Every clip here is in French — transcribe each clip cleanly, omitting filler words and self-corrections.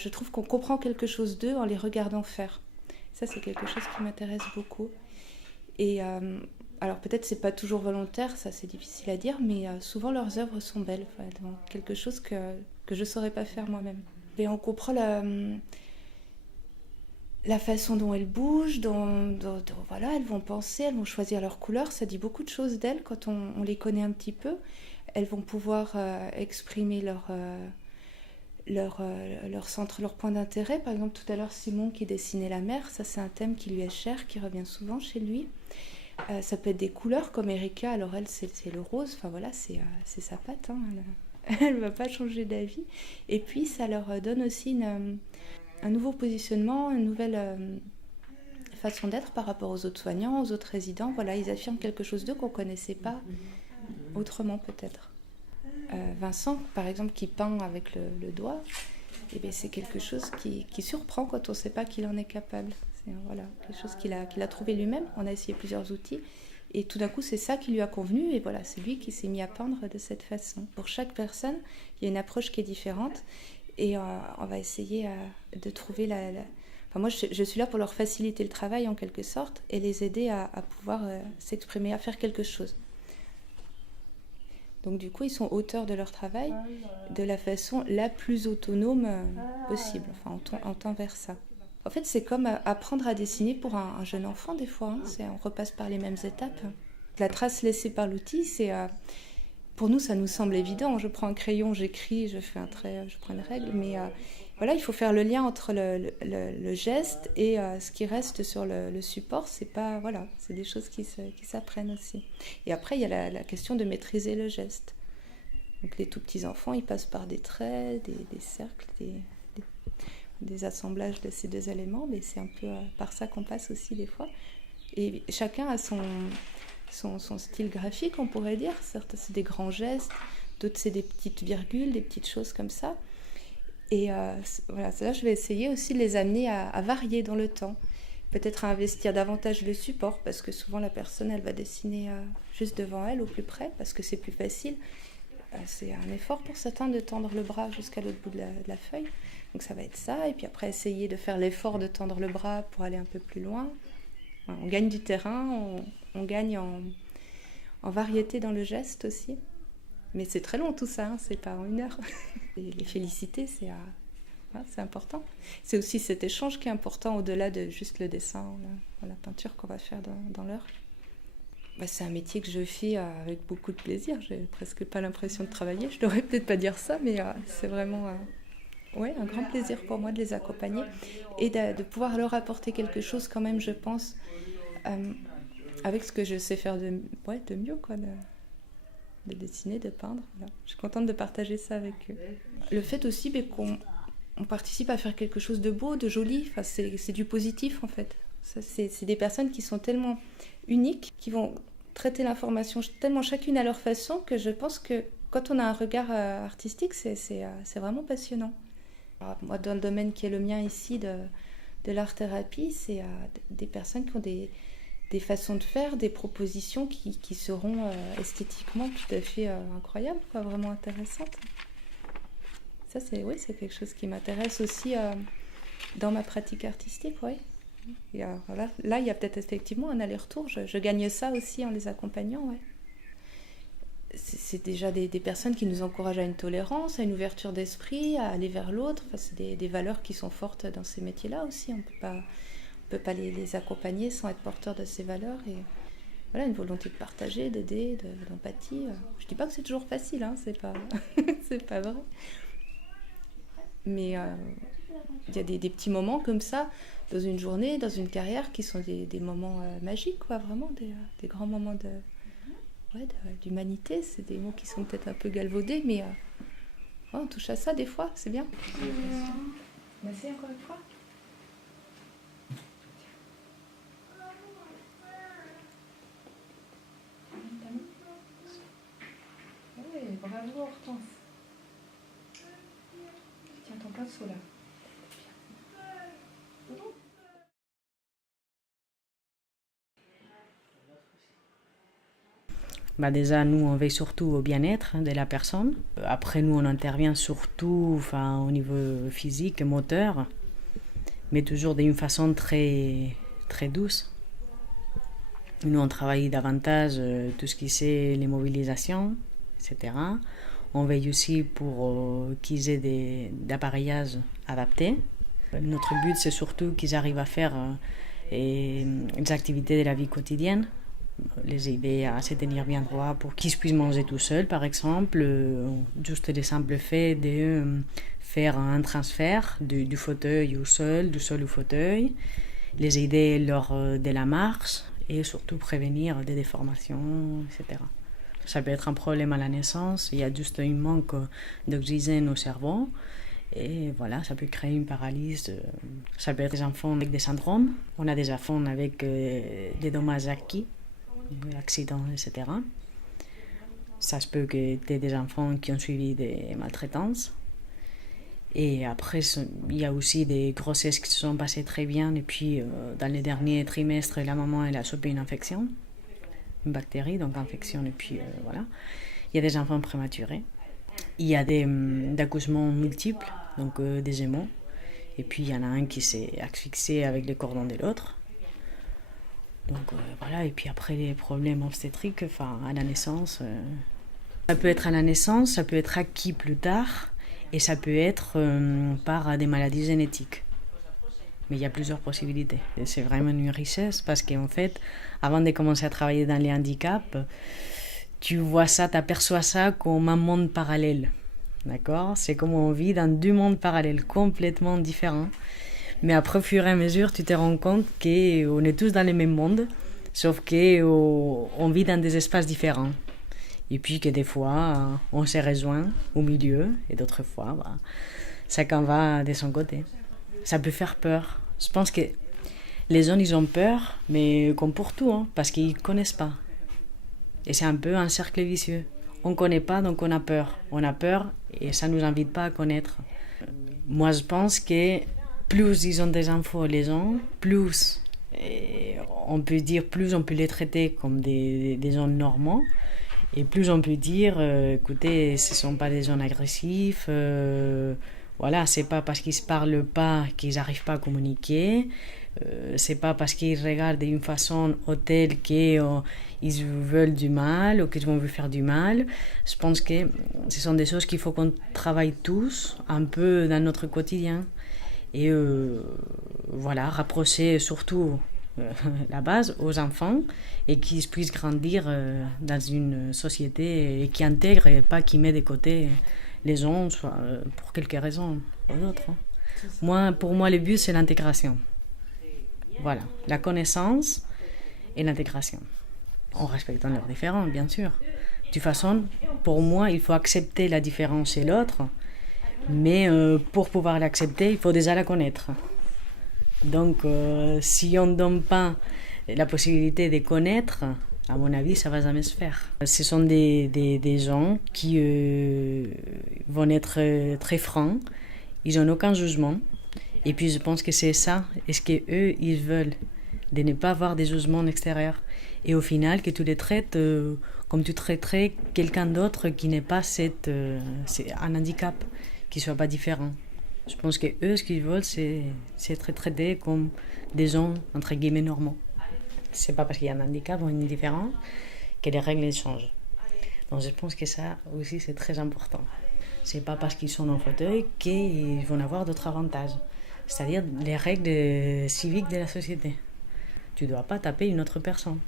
Je trouve qu'on comprend quelque chose d'eux en les regardant faire. Ça, c'est quelque chose qui m'intéresse beaucoup. Et alors peut-être c'est pas toujours volontaire, ça c'est difficile à dire, mais souvent leurs œuvres sont belles, enfin, quelque chose que je saurais pas faire moi-même. Et on comprend la façon dont elles bougent, voilà, elles vont penser, elles vont choisir leurs couleurs. Ça dit beaucoup de choses d'elles quand on les connaît un petit peu. Elles vont pouvoir exprimer leur centre, leur point d'intérêt. Par exemple, tout à l'heure, Simon qui dessinait la mer, ça c'est un thème qui lui est cher, qui revient souvent chez lui. Ça peut être des couleurs comme Erika, alors elle c'est le rose, enfin voilà, c'est sa patte, hein, elle ne va pas changer d'avis. Et puis ça leur donne aussi un nouveau positionnement, une nouvelle façon d'être par rapport aux autres soignants, aux autres résidents. Voilà, ils affirment quelque chose d'eux qu'on ne connaissait pas autrement peut-être. Vincent, par exemple, qui peint avec le doigt, eh bien, c'est quelque chose qui surprend quand on ne sait pas qu'il en est capable. C'est voilà, quelque chose qu'il a trouvé lui-même. On a essayé plusieurs outils. Et tout d'un coup, c'est ça qui lui a convenu. Et voilà, c'est lui qui s'est mis à peindre de cette façon. Pour chaque personne, il y a une approche qui est différente. Et on va essayer de trouver Enfin, moi, je suis là pour leur faciliter le travail en quelque sorte et les aider à pouvoir s'exprimer, à faire quelque chose. Donc du coup, ils sont auteurs de leur travail de la façon la plus autonome possible. Enfin, on tend vers ça. En fait, c'est comme apprendre à dessiner pour un jeune enfant des fois. On repasse par les mêmes étapes. La trace laissée par l'outil, pour nous, ça nous semble évident. Je prends un crayon, j'écris, je fais un trait, je prends une règle. Mais voilà, il faut faire le lien entre le geste et ce qui reste sur le support. C'est des choses qui s'apprennent aussi. Et après, il y a la question de maîtriser le geste. Donc les tout petits enfants, ils passent par des traits, des cercles, des assemblages de ces deux éléments, mais c'est un peu par ça qu'on passe aussi des fois. Et chacun a son style graphique, on pourrait dire. Certains, c'est des grands gestes, d'autres, c'est des petites virgules, des petites choses comme ça. Et voilà, là, je vais essayer aussi de les amener à varier dans le temps. Peut-être à investir davantage le support, parce que souvent la personne, elle va dessiner juste devant elle, au plus près, parce que c'est plus facile. C'est un effort pour certains de tendre le bras jusqu'à l'autre bout de la feuille. Donc ça va être ça. Et puis après, essayer de faire l'effort de tendre le bras pour aller un peu plus loin. On gagne du terrain, on gagne en variété dans le geste aussi. Mais c'est très long tout ça, hein, c'est pas en 1 heure. Et les féliciter, c'est important. C'est aussi cet échange qui est important au-delà de juste le dessin, la peinture qu'on va faire dans l'heure. C'est un métier que je fais avec beaucoup de plaisir. J'ai presque pas l'impression de travailler. Je devrais peut-être pas dire ça, mais c'est vraiment un grand plaisir pour moi de les accompagner et de pouvoir leur apporter quelque chose quand même, je pense, avec ce que je sais faire de mieux, quoi, de dessiner, de peindre. Voilà. Je suis contente de partager ça avec eux. Le fait aussi qu'on participe à faire quelque chose de beau, de joli, enfin, c'est du positif en fait. Ça, c'est des personnes qui sont tellement uniques, qui vont traiter l'information tellement chacune à leur façon, que je pense que quand on a un regard artistique, c'est vraiment passionnant. Alors, moi, dans le domaine qui est le mien ici de l'art-thérapie, c'est des personnes qui ont des façons de faire, des propositions qui seront esthétiquement tout à fait incroyables, quoi, vraiment intéressantes. Ça, c'est quelque chose qui m'intéresse aussi dans ma pratique artistique, oui. Et là, il y a peut-être effectivement un aller-retour. Je gagne ça aussi en les accompagnant, ouais. C'est déjà des personnes qui nous encouragent à une tolérance, à une ouverture d'esprit, à aller vers l'autre. Enfin, c'est des valeurs qui sont fortes dans ces métiers-là aussi. On ne peut pas les accompagner sans être porteur de ces valeurs. Et voilà, une volonté de partager, d'aider, d'empathie. Je ne dis pas que c'est toujours facile, hein, c'est pas vrai. Mais il y a des petits moments comme ça, dans une journée, dans une carrière, qui sont des moments magiques, quoi, vraiment, des grands moments d'humanité. C'est des mots qui sont peut-être un peu galvaudés, mais on touche à ça des fois, c'est bien. Merci encore une fois. Oui, bravo Hortense. Tiens ton pinceau là. Déjà, nous, on veille surtout au bien-être de la personne. Après, nous, on intervient surtout au niveau physique, moteur, mais toujours d'une façon très, très douce. Nous, on travaille davantage tout ce qui c'est les mobilisations, etc. On veille aussi pour qu'ils aient des adaptés. Notre but, c'est surtout qu'ils arrivent à faire des activités de la vie quotidienne, les aider à se tenir bien droit pour qu'ils puissent manger tout seuls, par exemple. Juste le simple fait de faire un transfert du fauteuil au sol, du sol au fauteuil, les aider lors de la marche et surtout prévenir des déformations, etc. Ça peut être un problème à la naissance, il y a juste un manque d'oxygène au cerveau. Et voilà, ça peut créer une paralysie. Ça peut être des enfants avec des syndromes. On a des enfants avec des dommages acquis, accidents, etc. Ça se peut que tu aies des enfants qui ont suivi des maltraitances. Et après, il y a aussi des grossesses qui se sont passées très bien. Et puis, dans les derniers trimestres, la maman elle a chopé une infection, une bactérie, donc infection. Et puis, voilà. Il y a des enfants prématurés. Il y a des accouchements multiples, donc des émaux. Et puis, il y en a un qui s'est asphyxié avec les cordons de l'autre. Donc, voilà. Et puis après, les problèmes obstétriques, à la naissance. Ça peut être à la naissance, ça peut être acquis plus tard. Et ça peut être par des maladies génétiques. Mais il y a plusieurs possibilités. Et c'est vraiment une richesse parce qu'en fait, avant de commencer à travailler dans les handicaps, tu vois ça, tu aperçois ça comme un monde parallèle. D'accord ? C'est comme on vit dans deux mondes parallèles complètement différents. Mais après, au fur et à mesure, tu te rends compte qu'on est tous dans le même monde, sauf qu'on vit dans des espaces différents. Et puis que des fois, on se rejoint au milieu, et d'autres fois, chacun va de son côté. Ça peut faire peur. Je pense que les gens, ils ont peur, mais comme pour tout, parce qu'ils ne connaissent pas. Et c'est un peu un cercle vicieux. On ne connaît pas, donc on a peur. On a peur, et ça ne nous invite pas à connaître. Moi, je pense que plus ils ont des infos, les gens, plus on peut les traiter comme des gens normaux. Et plus on peut dire, écoutez, ce ne sont pas des gens agressifs, voilà, c'est pas parce qu'ils ne se parlent pas qu'ils n'arrivent pas à communiquer, c'est pas parce qu'ils regardent d'une façon telle qu'ils veulent du mal ou qu'ils vont vous faire du mal. Je pense que ce sont des choses qu'il faut qu'on travaille tous un peu dans notre quotidien. Et voilà, rapprocher surtout la base aux enfants et qu'ils puissent grandir dans une société et qui intègre et pas qui met de côté les gens soit pour quelques raisons ou d'autres. Pour moi, le but, c'est l'intégration. Voilà, la connaissance et l'intégration. En respectant leurs différences, bien sûr. De toute façon, pour moi, il faut accepter la différence chez l'autre, mais pour pouvoir l'accepter, il faut déjà la connaître. Donc, si on ne donne pas la possibilité de connaître, à mon avis, ça ne va jamais se faire. Ce sont des gens qui vont être très francs, ils n'ont aucun jugement. Et puis, je pense que c'est ça, et ce qu'eux, ils veulent, de ne pas avoir des jugements extérieurs. Et au final, que tu les traites comme tu traiterais quelqu'un d'autre qui n'est pas c'est un handicap, qui ne soit pas différent. Je pense que eux, ce qu'ils veulent, c'est être traités comme des gens, entre guillemets, normaux. C'est pas parce qu'il y a un handicap ou une différence que les règles changent. Donc je pense que ça aussi, c'est très important. C'est pas parce qu'ils sont en fauteuil qu'ils vont avoir d'autres avantages. C'est-à-dire les règles civiques de la société. Tu dois pas taper une autre personne.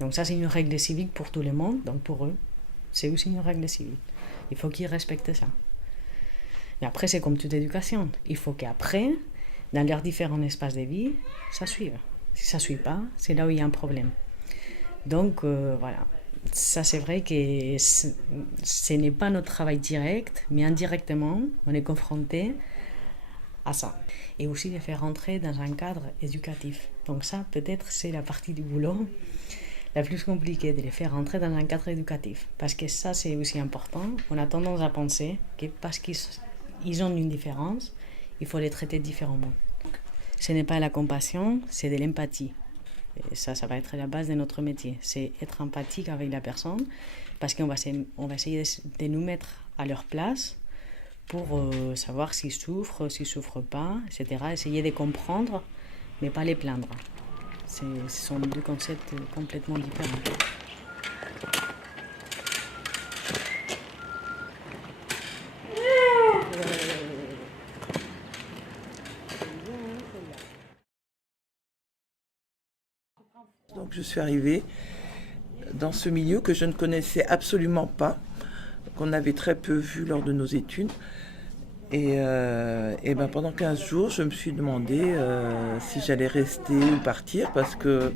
Donc ça, c'est une règle civique pour tout le monde. Donc pour eux, c'est aussi une règle civique. Il faut qu'ils respectent ça. Mais après, c'est comme toute éducation. Il faut qu'après, dans leurs différents espaces de vie, ça suive. Si ça ne suit pas, c'est là où il y a un problème. Donc, voilà. Ça, c'est vrai que ce n'est pas notre travail direct, mais indirectement, on est confronté à ça. Et aussi de faire rentrer dans un cadre éducatif. Donc ça, peut-être, c'est la partie du boulot la plus compliquée, de les faire rentrer dans un cadre éducatif. Parce que ça, c'est aussi important. On a tendance à penser que parce qu'ils ont une différence, il faut les traiter différemment. Ce n'est pas la compassion, c'est de l'empathie. Et ça va être la base de notre métier. C'est être empathique avec la personne parce qu'on va essayer de nous mettre à leur place pour savoir s'ils souffrent pas, etc. Essayer de comprendre, mais pas les plaindre. Ce sont deux concepts complètement différents. Donc je suis arrivée dans ce milieu que je ne connaissais absolument pas, qu'on avait très peu vu lors de nos études. Et pendant 15 jours, je me suis demandé si j'allais rester ou partir parce que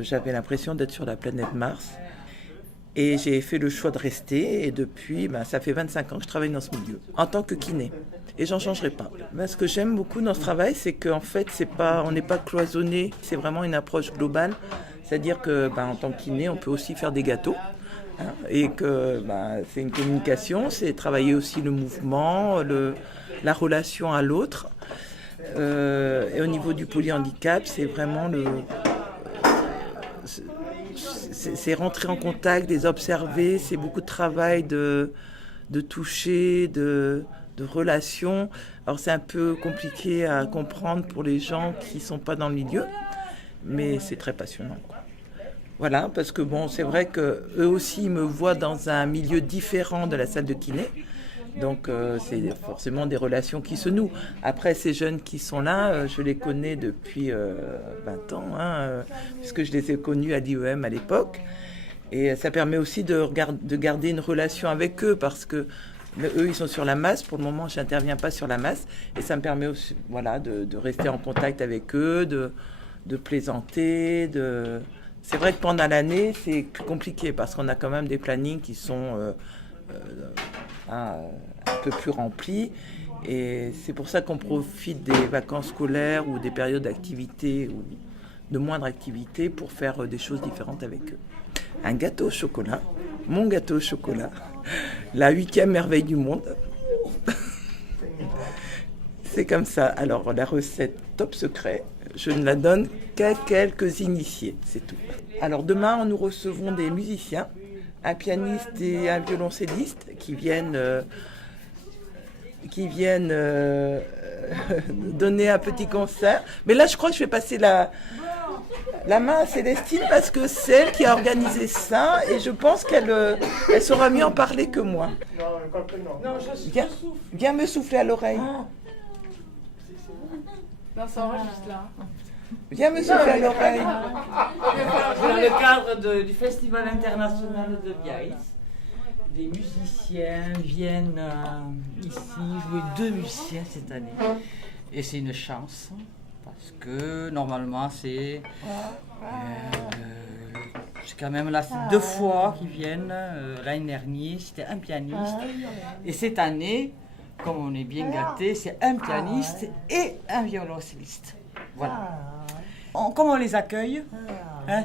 j'avais l'impression d'être sur la planète Mars. Et j'ai fait le choix de rester et depuis, ça fait 25 ans que je travaille dans ce milieu, en tant que kiné. Et j'en changerai pas. Ce que j'aime beaucoup dans ce travail, c'est qu'en fait, on n'est pas cloisonné, c'est vraiment une approche globale. C'est-à-dire que, en tant que kiné, on peut aussi faire des gâteaux. Et que c'est une communication, c'est travailler aussi le mouvement, la relation à l'autre. Et au niveau du polyhandicap, c'est vraiment c'est rentrer en contact, les observer, c'est beaucoup de travail de toucher, de relation. Alors c'est un peu compliqué à comprendre pour les gens qui ne sont pas dans le milieu, mais c'est très passionnant, quoi. Voilà, parce que c'est vrai qu'eux aussi me voient dans un milieu différent de la salle de kiné. Donc c'est forcément des relations qui se nouent. Après, ces jeunes qui sont là, je les connais depuis 20 ans, puisque je les ai connus à l'IEM à l'époque. Et ça permet aussi de garder une relation avec eux, parce que eux, ils sont sur la masse. Pour le moment, je n'interviens pas sur la masse. Et ça me permet aussi de rester en contact avec eux, de plaisanter, C'est vrai que pendant l'année, c'est plus compliqué parce qu'on a quand même des plannings qui sont un peu plus remplis. Et c'est pour ça qu'on profite des vacances scolaires ou des périodes d'activité ou de moindre activité pour faire des choses différentes avec eux. Un gâteau au chocolat, mon gâteau au chocolat, la 8e merveille du monde. C'est comme ça. Alors, la recette top secret, je ne la donne qu'à quelques initiés, c'est tout. Alors, demain, nous recevons des musiciens, un pianiste et un violoncelliste qui viennent donner un petit concert. Mais là, je crois que je vais passer la main à Célestine parce que c'est elle qui a organisé ça et je pense qu'elle saura mieux en parler que moi. Non, Viens me souffler à l'oreille. Non, ça enregistre là. Viens me souffler à l'oreille. Dans le cadre du Festival international de Biarritz, des musiciens viennent ici jouer 2 musiciens cette année. Et c'est une chance, parce que normalement c'est quand même là, c'est 2 fois qu'ils viennent. L'année dernière, c'était un pianiste. Et cette année, comme on est bien gâtés, c'est un pianiste et un violoncelliste. Voilà. Comme on les accueille,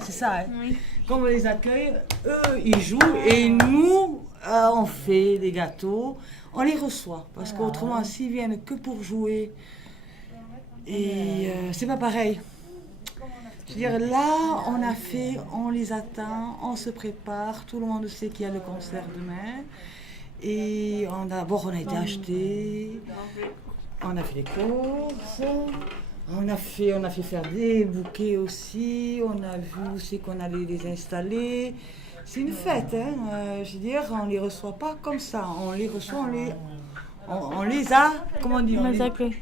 c'est ça, oui. Comme on les accueille, eux ils jouent et nous on fait des gâteaux, on les reçoit parce qu'autrement s'ils viennent que pour jouer, et c'est pas pareil. Je veux dire, là on les attend, on se prépare, tout le monde sait qu'il y a le concert demain. Et on a été acheter, on a fait les courses, on a fait faire des bouquets aussi, on a vu aussi qu'on allait les installer. C'est une fête, je veux dire, on ne les reçoit pas comme ça, on les reçoit, on les a, comment on dit, on les accueille,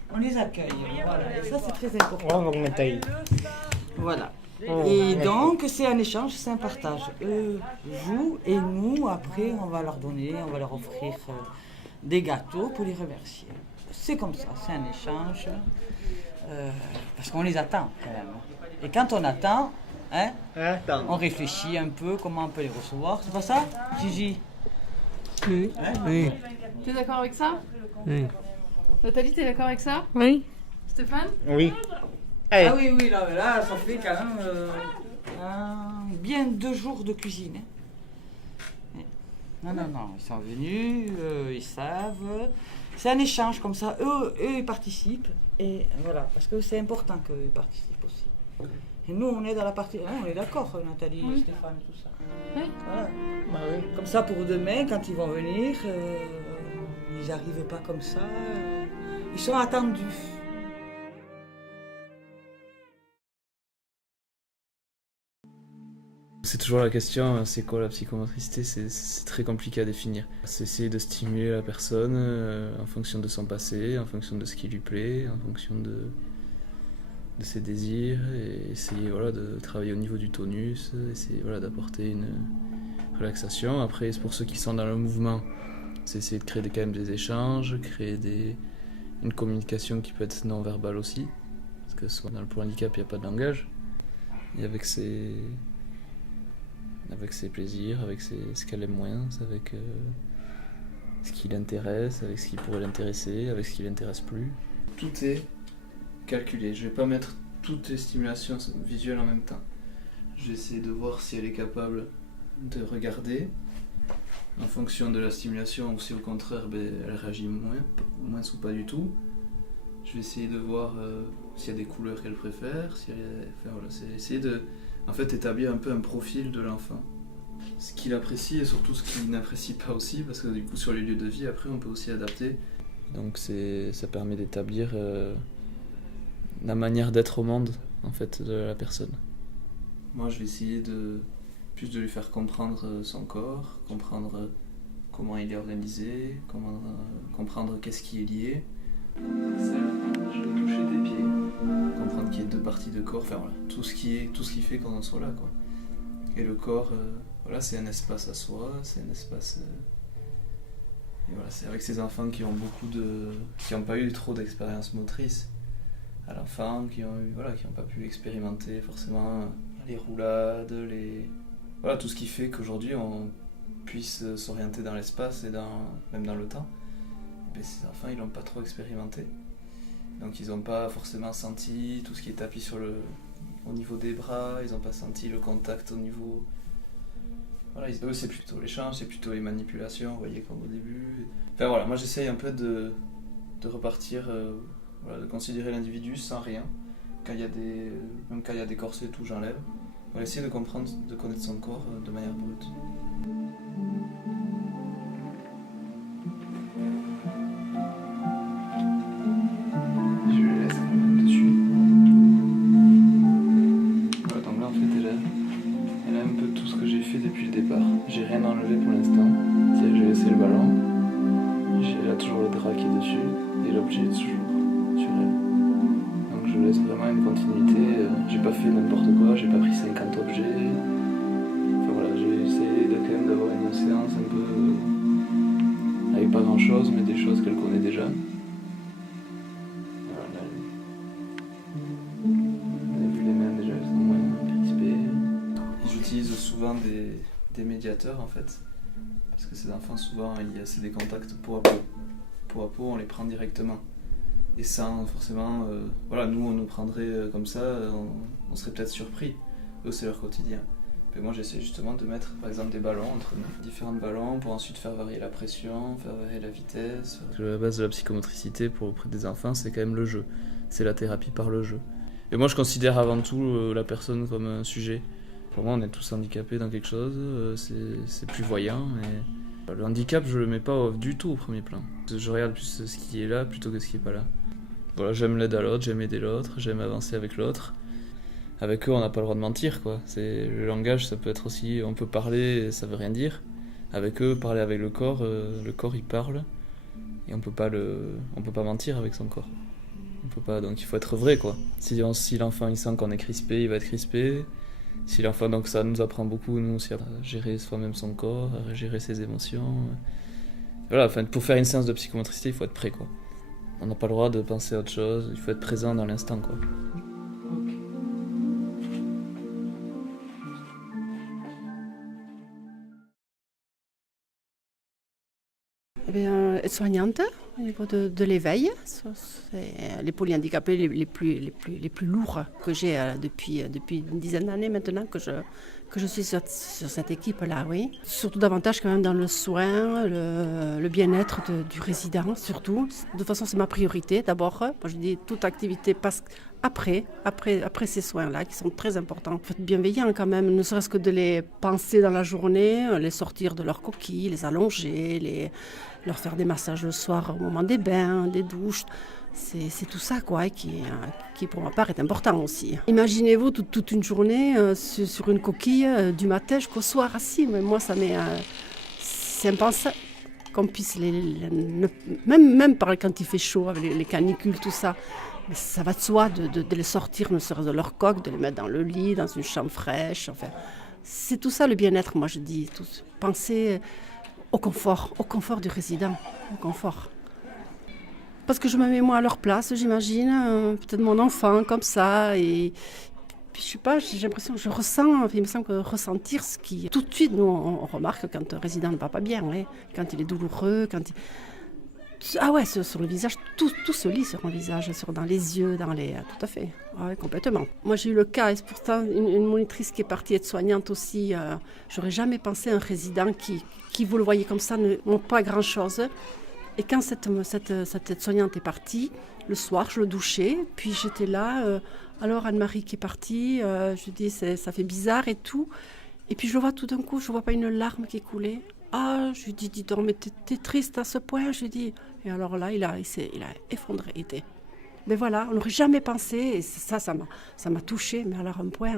voilà, et ça c'est très important. Voilà. Et donc, c'est un échange, c'est un partage. Eux jouent et nous, après, on va leur offrir des gâteaux pour les remercier. C'est comme ça, c'est un échange. Parce qu'on les attend quand même. Et quand on attend, on réfléchit un peu comment on peut les recevoir. C'est pas ça, Gigi? Oui. Oui. Tu es d'accord avec ça? Oui. Nathalie, tu es d'accord avec ça? Oui. Stéphane? Oui. Ah oui, là, ça fait quand même bien 2 jours de cuisine. Non, ils sont venus, ils savent. C'est un échange comme ça. Eux, ils participent. Et voilà, parce que c'est important qu'eux participent aussi. Et nous, on est dans la partie... Ah, on est d'accord, Nathalie, Oui. Stéphane, tout ça. Oui. Voilà. Bah oui. Comme ça, pour demain, quand ils vont venir, ils n'arrivent pas comme ça. Ils sont attendus. C'est toujours la question, c'est quoi la psychomotricité? C'est très compliqué à définir. C'est essayer de stimuler la personne en fonction de son passé, en fonction de ce qui lui plaît, en fonction de ses désirs, et essayer voilà, de travailler au niveau du tonus, essayer voilà, d'apporter une relaxation. Après, pour ceux qui sont dans le mouvement, c'est essayer de créer quand même des échanges, créer une communication qui peut être non-verbale aussi, parce que soit pour le handicap, il n'y a pas de langage. Et avec ses plaisirs, avec ce qu'elle aime moins, avec ce qui l'intéresse, avec ce qui pourrait l'intéresser, avec ce qui l'intéresse plus. Tout est calculé. Je vais pas mettre toutes les stimulations visuelles en même temps. Je vais essayer de voir si elle est capable de regarder en fonction de la stimulation, ou si au contraire elle réagit moins ou pas du tout. Je vais essayer de voir s'il y a des couleurs qu'elle préfère, voilà, c'est essayer de en fait établir un peu un profil de l'enfant. Ce qu'il apprécie et surtout ce qu'il n'apprécie pas aussi, parce que du coup sur les lieux de vie après on peut aussi adapter. Donc ça permet d'établir la manière d'être au monde en fait de la personne. Moi je vais essayer de lui faire comprendre son corps, comprendre comment il est organisé, comprendre qu'est-ce qui est lié. Ça, je vais toucher des pieds, comprendre qu'il y a deux parties de corps, enfin voilà, tout ce qui fait qu'on en soit là quoi. Et le corps, voilà, c'est un espace à soi, c'est un espace. Et voilà, c'est avec ces enfants qui n'ont pas eu trop d'expérience motrice à l'enfant, qui n'ont pas pu expérimenter forcément les roulades, voilà, tout ce qui fait qu'aujourd'hui on puisse s'orienter dans l'espace et même dans le temps. Et ces enfants, ils l'ont pas trop expérimenté. Donc ils n'ont pas forcément senti tout ce qui est tapis au niveau des bras, ils n'ont pas senti le contact au niveau... Voilà, eux c'est plutôt l'échange, c'est plutôt les manipulations, vous voyez, comme au début. Enfin voilà, moi j'essaye un peu de repartir, voilà, de considérer l'individu sans rien. Même quand il y a des corsets et tout, j'enlève. On va essayer de connaître son corps de manière brute. Je le laisse dessus. Voilà, donc là en fait elle a un peu tout ce que j'ai fait depuis le départ. J'ai rien enlevé pour l'instant. J'ai laissé le ballon. Elle a toujours le drap qui est dessus et l'objet est toujours sur elle. Donc je laisse vraiment une continuité. J'ai pas fait n'importe quoi, j'ai pas pris 50 objets. Enfin voilà, j'ai essayé quand même d'avoir une séance un peu avec pas grand chose, mais des choses qu'elle connaît déjà. J'utilise souvent des médiateurs en fait, parce que ces enfants souvent il y a des contacts peau à peau. Peau à peau on les prend directement. Et sans forcément, voilà, nous on nous prendrait comme ça, on serait peut-être surpris. Eux c'est leur quotidien. Mais moi j'essaie justement de mettre par exemple des ballons entre nous, différents ballons pour ensuite faire varier la pression, faire varier la vitesse. La base de la psychomotricité auprès des enfants c'est quand même le jeu. C'est la thérapie par le jeu. Et moi je considère avant tout la personne comme un sujet. Pour moi on est tous handicapés dans quelque chose, c'est plus voyant. Et le handicap je le mets pas du tout au premier plan. Je regarde plus ce qui est là plutôt que ce qui est pas là. Voilà, j'aime l'aide à l'autre, j'aime aider l'autre, j'aime avancer avec l'autre. Avec eux on n'a pas le droit de mentir quoi. Le langage ça peut être aussi, on peut parler et ça veut rien dire. Avec eux, parler avec le corps il parle. Et on peut pas mentir avec son corps. On peut pas, donc il faut être vrai quoi. Si l'enfant il sent qu'on est crispé, il va être crispé. Si l'enfant, donc ça nous apprend beaucoup nous aussi à gérer soi-même son corps, à gérer ses émotions. Voilà, enfin pour faire une séance de psychomotricité, il faut être prêt quoi. On n'a pas le droit de penser à autre chose, il faut être présent dans l'instant quoi. Eh bien, soignante au niveau de l'éveil. C'est les polyhandicapés les plus lourds que j'ai depuis une dizaine d'années maintenant que je suis sur cette équipe-là, oui. Surtout davantage quand même dans le soin, le le bien-être du résident, surtout. De toute façon, c'est ma priorité d'abord. Moi, je dis toute activité passe après ces soins-là, qui sont très importants. Il faut être bienveillant quand même, ne serait-ce que de les penser dans la journée, les sortir de leurs coquilles, les allonger, leur faire des massages le soir au moment des bains, des douches. C'est tout ça quoi, qui pour ma part est important aussi. Imaginez-vous toute une journée sur une coquille du matin jusqu'au soir assis. Mais moi, c'est impensable qu'on puisse même quand il fait chaud, avec les canicules, tout ça. Mais ça va de soi de les sortir, ne serait-ce de leur coque, de les mettre dans le lit, dans une chambre fraîche. Enfin, c'est tout ça le bien-être, moi je dis. Penser au confort du résident, au confort. Parce que je me mets moi à leur place, j'imagine, peut-être mon enfant comme ça. Et puis je sais pas, j'ai l'impression que je ressens, il me semble que ressentir ce qui... Tout de suite, nous on remarque quand un résident ne va pas bien, hein, quand il est douloureux, quand il... Ah ouais, sur le visage, tout se lit sur un visage, dans les yeux, tout à fait, ouais, complètement. Moi j'ai eu le cas, et c'est pourtant une monitrice qui est partie être soignante aussi, j'aurais jamais pensé à un résident qui vous le voyez comme ça, n'ont pas grand-chose. Et quand cette soignante est partie, le soir je le douchais, puis j'étais là, alors Anne-Marie qui est partie, je dis ça fait bizarre et tout. Et puis je le vois tout d'un coup, je ne vois pas une larme qui coulait. Ah, je lui dis, dis donc, mais t'es triste à ce point, je lui dis. Et alors là, il a effondré. Mais voilà, on n'aurait jamais pensé, et ça m'a touchée, mais alors un point,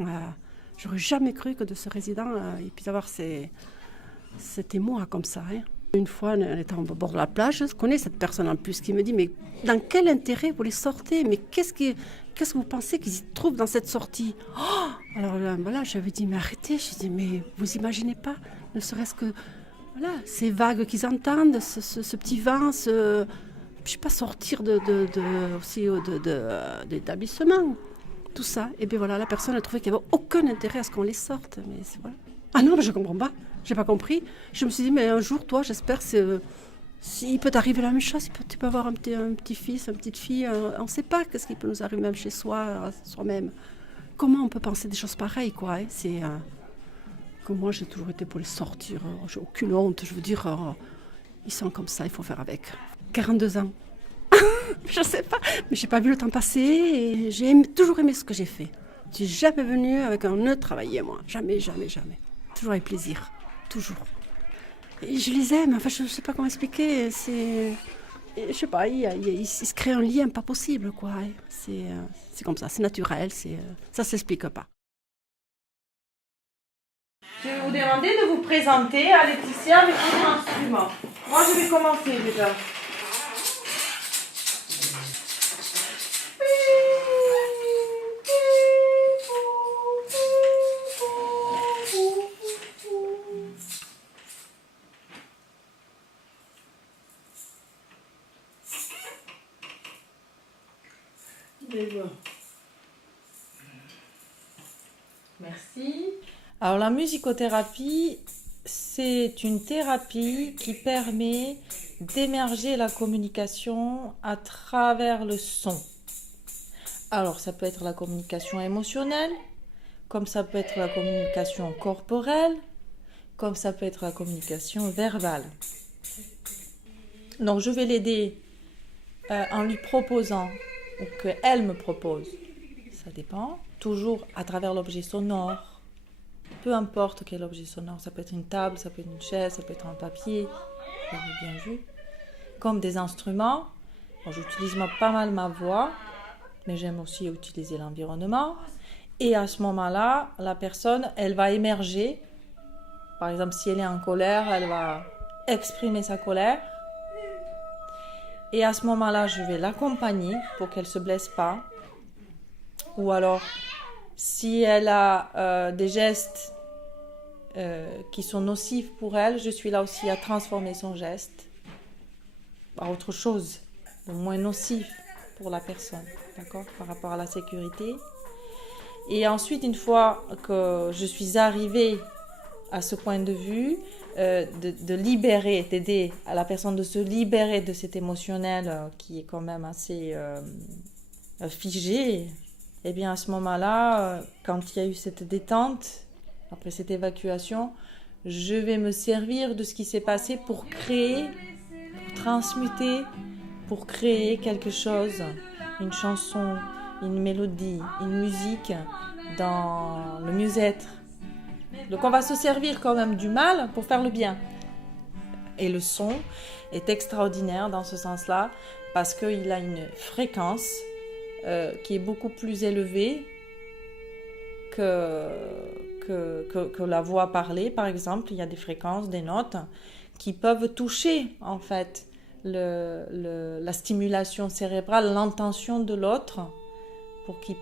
j'aurais jamais cru que de ce résident, il puisse avoir cet émoi comme ça. Hein. Une fois, on était au bord de la plage, je connais cette personne en plus qui me dit, mais dans quel intérêt vous les sortez? Mais qu'est-ce que vous pensez qu'ils y trouvent dans cette sortie? Oh, alors là, voilà, j'avais dit, mais arrêtez, je dis, mais vous imaginez pas, ne serait-ce que... Voilà, ces vagues qu'ils entendent, ce petit vent, je sais pas, sortir d'établissement, tout ça. Et bien voilà, la personne a trouvé qu'il n'y avait aucun intérêt à ce qu'on les sorte. Mais c'est voilà. Ah non, mais je comprends pas, j'ai pas compris. Je me suis dit, mais un jour, toi, j'espère, s'il peut t'arriver la même chose, tu peux avoir un petit-fils, une petite fille, on ne sait pas ce qui peut nous arriver même chez soi-même. Comment on peut penser des choses pareilles, quoi, hein, c'est... que moi j'ai toujours été pour les sortir, j'ai aucune honte, je veux dire, ils sont comme ça, il faut faire avec. 42 ans, je sais pas, mais j'ai pas vu le temps passer et j'ai toujours aimé ce que j'ai fait. Je suis jamais venue avec un nœud travailler moi, jamais, jamais, jamais. Toujours avec plaisir, toujours. Et je les aime, enfin je sais pas comment expliquer, je sais pas, il se crée un lien pas possible quoi, c'est comme ça, c'est naturel, ça s'explique pas. Je vais vous demander de vous présenter à Laetitia avec votre instrument. Moi, je vais commencer déjà. Merci. Alors la musicothérapie, c'est une thérapie qui permet d'émerger la communication à travers le son. Alors ça peut être la communication émotionnelle, comme ça peut être la communication corporelle, comme ça peut être la communication verbale. Donc je vais l'aider en lui proposant, ou qu'elle me propose, ça dépend, toujours à travers l'objet sonore. Peu importe quel objet sonore, ça peut être une table, ça peut être une chaise, ça peut être un papier, vous avez bien vu. Comme des instruments, bon, j'utilise pas mal ma voix, mais j'aime aussi utiliser l'environnement. Et à ce moment-là, la personne, elle va émerger. Par exemple, si elle est en colère, elle va exprimer sa colère. Et à ce moment-là, je vais l'accompagner pour qu'elle ne se blesse pas. Ou alors, si elle a des gestes qui sont nocifs pour elle, je suis là aussi à transformer son geste par autre chose, de moins nocif pour la personne, d'accord, par rapport à la sécurité. Et ensuite, une fois que je suis arrivée à ce point de vue, de libérer, d'aider à la personne de se libérer de cet émotionnel qui est quand même assez figé, et bien à ce moment-là, quand il y a eu cette détente, après cette évacuation, je vais me servir de ce qui s'est passé pour créer transmuter pour créer quelque chose, une chanson, une mélodie, une musique dans le mieux-être. Donc on va se servir quand même du mal pour faire le bien. Et le son est extraordinaire dans ce sens-là parce qu'il a une fréquence qui est beaucoup plus élevée que la voix parlée, par exemple. Il y a des fréquences, des notes qui peuvent toucher en fait la stimulation cérébrale, l'intention de l'autre pour que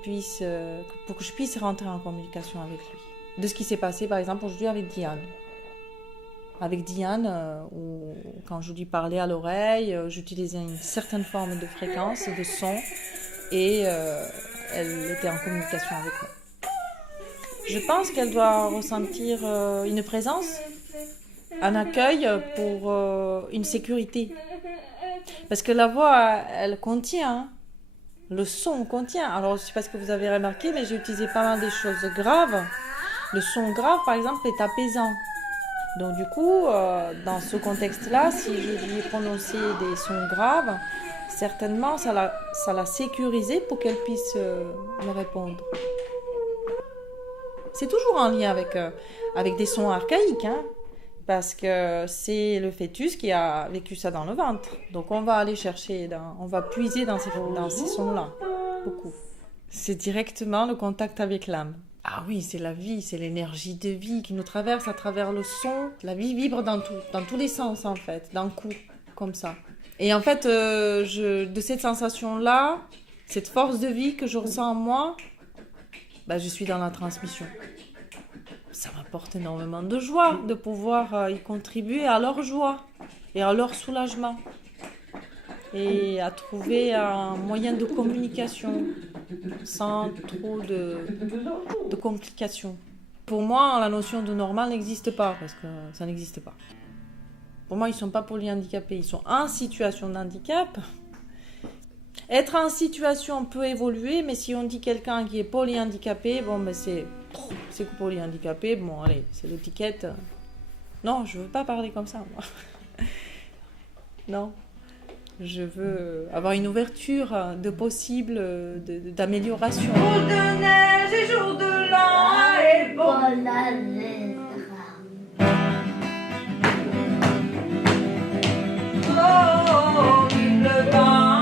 je puisse rentrer en communication avec lui. De ce qui s'est passé par exemple aujourd'hui avec Diane. Avec Diane, quand je lui parlais à l'oreille, j'utilisais une certaine forme de fréquence et de son et elle était en communication avec moi. Je pense qu'elle doit ressentir une présence, un accueil pour une sécurité. Parce que la voix, elle contient, le son contient. Alors, je ne sais pas ce que vous avez remarqué, mais j'ai utilisé pas mal des choses graves. Le son grave, par exemple, est apaisant. Donc, du coup, dans ce contexte-là, si je lui ai prononcé des sons graves, certainement, ça l'a sécurisé pour qu'elle puisse me répondre. C'est toujours en lien avec des sons archaïques, hein, parce que c'est le fœtus qui a vécu ça dans le ventre. Donc on va aller chercher, on va puiser dans ces sons-là, beaucoup. C'est directement le contact avec l'âme. Ah oui, c'est la vie, c'est l'énergie de vie qui nous traverse à travers le son. La vie vibre dans tous les sens en fait, d'un coup, comme ça. Et en fait, de cette sensation-là, cette force de vie que je ressens en moi, je suis dans la transmission. Ça m'apporte énormément de joie de pouvoir y contribuer à leur joie et à leur soulagement. Et à trouver un moyen de communication sans trop de complications. Pour moi, la notion de normal n'existe pas, parce que ça n'existe pas. Pour moi, ils ne sont pas polyhandicapés, ils sont en situation de handicap. Être en situation peut évoluer, mais si on dit quelqu'un qui est polyhandicapé, c'est polyhandicapé, bon allez, c'est l'étiquette. Non, je veux pas parler comme ça, moi. Non, je veux avoir une ouverture de possible, d'amélioration. Jour de neige et jour de l'an et bon année. Oh, vive le vent.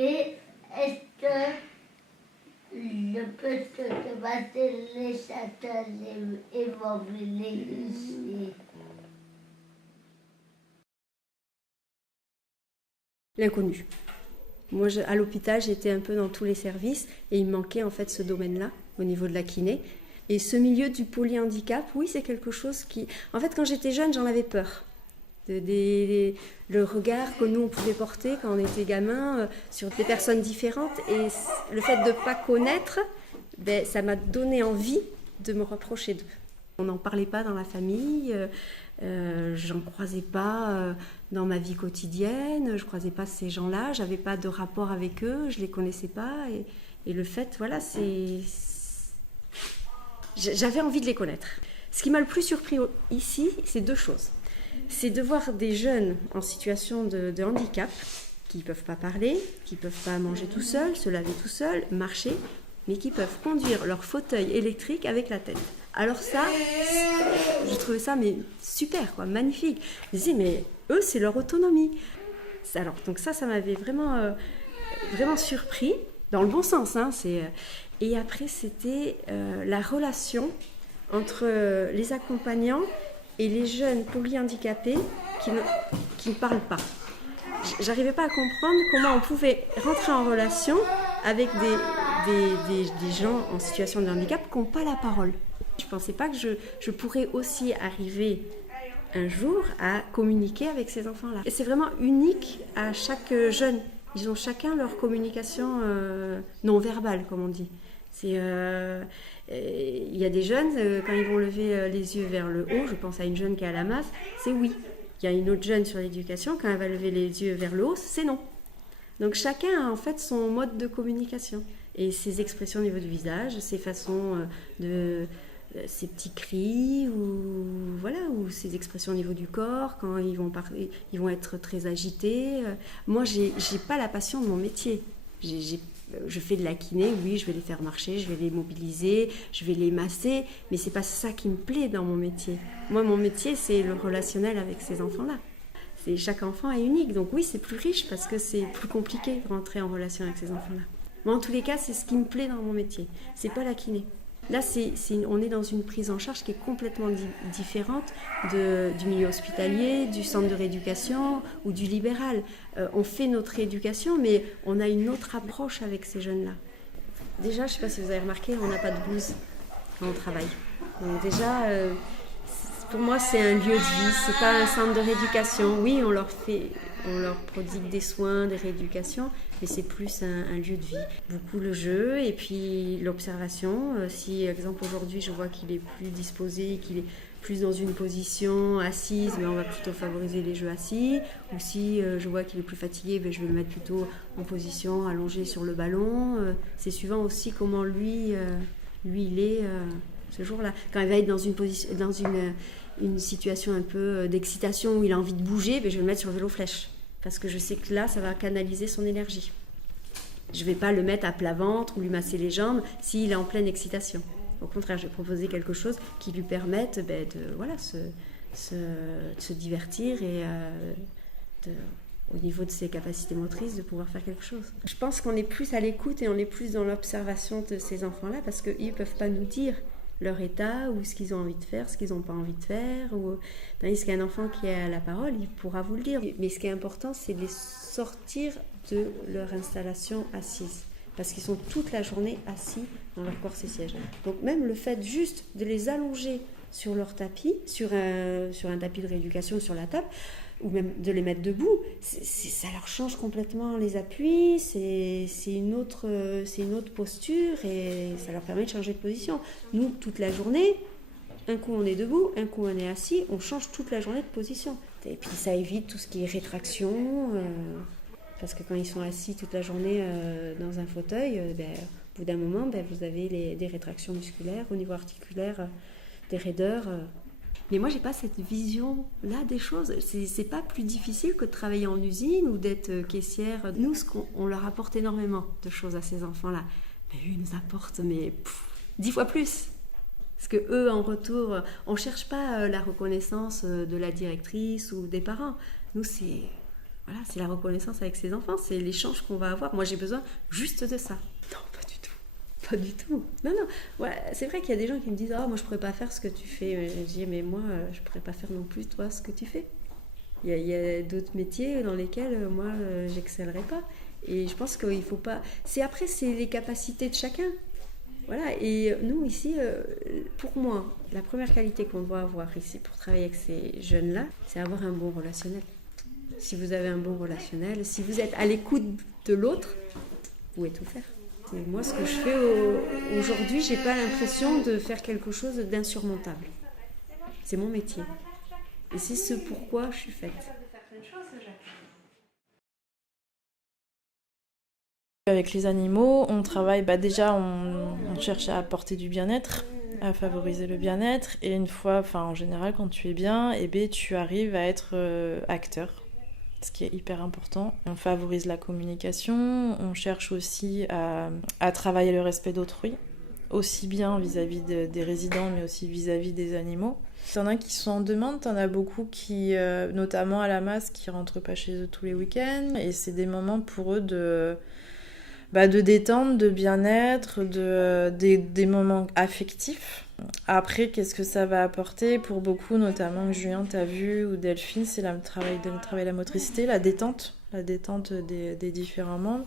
Et est-ce que je peux te passer les châtaignes et m'emmener ici? L'inconnu. Moi, à l'hôpital, j'étais un peu dans tous les services et il me manquait en fait ce domaine-là au niveau de la kiné. Et ce milieu du polyhandicap, oui, c'est quelque chose qui... En fait, quand j'étais jeune, j'en avais peur. Le regard que nous, on pouvait porter quand on était gamin sur des personnes différentes. Et le fait de ne pas connaître, ça m'a donné envie de me rapprocher d'eux. On n'en parlait pas dans la famille, j'en croisais pas dans ma vie quotidienne, je croisais pas ces gens-là, j'avais pas de rapport avec eux, je les connaissais pas. Et le fait, voilà, j'avais envie de les connaître. Ce qui m'a le plus surpris ici, c'est deux choses. C'est de voir des jeunes en situation de handicap qui ne peuvent pas parler, qui ne peuvent pas manger tout seuls, se laver tout seuls, marcher, mais qui peuvent conduire leur fauteuil électrique avec la tête. Alors ça, je trouvais ça super, quoi, magnifique. Je me disais, mais eux, c'est leur autonomie. Alors, donc ça m'avait vraiment, vraiment surpris, dans le bon sens. Hein, et après, c'était la relation entre les accompagnants et les jeunes polyhandicapés qui ne parlent pas. J'arrivais pas à comprendre comment on pouvait rentrer en relation avec des gens en situation de handicap qui n'ont pas la parole. Je ne pensais pas que je pourrais aussi arriver un jour à communiquer avec ces enfants-là. Et c'est vraiment unique à chaque jeune Ils ont chacun leur communication non verbale, comme on dit. Il y a des jeunes, quand ils vont lever les yeux vers le haut, je pense à une jeune qui est à la masse, c'est oui. Il y a une autre jeune sur l'éducation, quand elle va lever les yeux vers le haut, c'est non. Donc chacun a en fait son mode de communication. Et ses expressions au niveau du visage, ses façons ses petits cris, ou ses expressions au niveau du corps, quand ils vont être très agités. Moi, j'ai pas la passion de mon métier. Je fais de la kiné, oui, je vais les faire marcher, je vais les mobiliser, je vais les masser, mais c'est pas ça qui me plaît dans mon métier. Moi, mon métier, c'est le relationnel avec ces enfants-là. Chaque enfant est unique, donc oui, c'est plus riche parce que c'est plus compliqué de rentrer en relation avec ces enfants-là. Mais en tous les cas, c'est ce qui me plaît dans mon métier. C'est pas la kiné. Là, on est dans une prise en charge qui est complètement différente du milieu hospitalier, du centre de rééducation ou du libéral. On fait notre rééducation, mais on a une autre approche avec ces jeunes-là. Déjà, je ne sais pas si vous avez remarqué, on n'a pas de blouse quand on travaille. Donc déjà, pour moi, c'est un lieu de vie, c'est pas un centre de rééducation. Oui, on leur prodigue des soins, des rééducations, mais c'est plus un lieu de vie. Beaucoup le jeu et puis l'observation. Si, par exemple, aujourd'hui, je vois qu'il est plus disposé, qu'il est plus dans une position assise, mais on va plutôt favoriser les jeux assis. Ou si je vois qu'il est plus fatigué, je vais le mettre plutôt en position allongée sur le ballon. C'est suivant aussi comment lui il est ce jour-là. Quand il va être dans une situation un peu d'excitation où il a envie de bouger, je vais le mettre sur le vélo flèche. Parce que je sais que là, ça va canaliser son énergie. Je ne vais pas le mettre à plat ventre ou lui masser les jambes s'il est en pleine excitation. Au contraire, je vais proposer quelque chose qui lui permette de se divertir et au niveau de ses capacités motrices, de pouvoir faire quelque chose. Je pense qu'on est plus à l'écoute et on est plus dans l'observation de ces enfants-là parce qu'ils ne peuvent pas nous dire leur état ou ce qu'ils ont envie de faire, ce qu'ils n'ont pas envie de faire. Tandis qu'un enfant qui a la parole, il pourra vous le dire. Mais ce qui est important, c'est de les sortir de leur installation assise. Parce qu'ils sont toute la journée assis dans leur corps et siège. Donc même le fait juste de les allonger sur leur tapis, sur un tapis de rééducation, sur la table, ou même de les mettre debout, ça leur change complètement les appuis, c'est une autre posture et ça leur permet de changer de position. Nous, toute la journée, un coup on est debout, un coup on est assis, on change toute la journée de position. Et puis ça évite tout ce qui est rétraction, parce que quand ils sont assis toute la journée dans un fauteuil, au bout d'un moment, vous avez des rétractions musculaires, au niveau articulaire, des raideurs. Mais moi, j'ai pas cette vision-là des choses. C'est pas plus difficile que de travailler en usine ou d'être caissière. Nous, on leur apporte énormément de choses à ces enfants-là. Mais eux, ils nous apportent 10 fois plus. Parce que eux, en retour, on cherche pas la reconnaissance de la directrice ou des parents. Nous, c'est la reconnaissance avec ces enfants. C'est l'échange qu'on va avoir. Moi, j'ai besoin juste de ça. Non, pas du tout. Pas du tout. Non. Ouais, c'est vrai qu'il y a des gens qui me disent « moi, je pourrais pas faire ce que tu fais. » Je dis « Mais moi, je pourrais pas faire non plus, toi, ce que tu fais. » Il y a d'autres métiers dans lesquels, moi, j'excellerai pas. Et je pense qu'il faut pas... c'est les capacités de chacun. Voilà. Et nous, ici, pour moi, la première qualité qu'on doit avoir ici pour travailler avec ces jeunes-là, c'est avoir un bon relationnel. Si vous avez un bon relationnel, si vous êtes à l'écoute de l'autre, vous pouvez tout faire. Et moi, ce que je fais aujourd'hui, j'ai pas l'impression de faire quelque chose d'insurmontable. C'est mon métier. Et c'est ce pourquoi je suis faite. Avec les animaux, on travaille, déjà on cherche à apporter du bien-être, à favoriser le bien-être. Et une fois, en général, quand tu es bien, tu arrives à être acteur. Ce qui est hyper important. On favorise la communication, on cherche aussi à travailler le respect d'autrui, aussi bien vis-à-vis des résidents, mais aussi vis-à-vis des animaux. T'en as qui sont en demande, t'en as beaucoup qui, notamment à la masse, qui rentrent pas chez eux tous les week-ends, et c'est des moments pour eux de détente, de bien-être, des moments affectifs. Après, qu'est-ce que ça va apporter pour beaucoup, notamment Julien, t'as vu, ou Delphine, c'est le travail de la motricité, la détente des différents membres.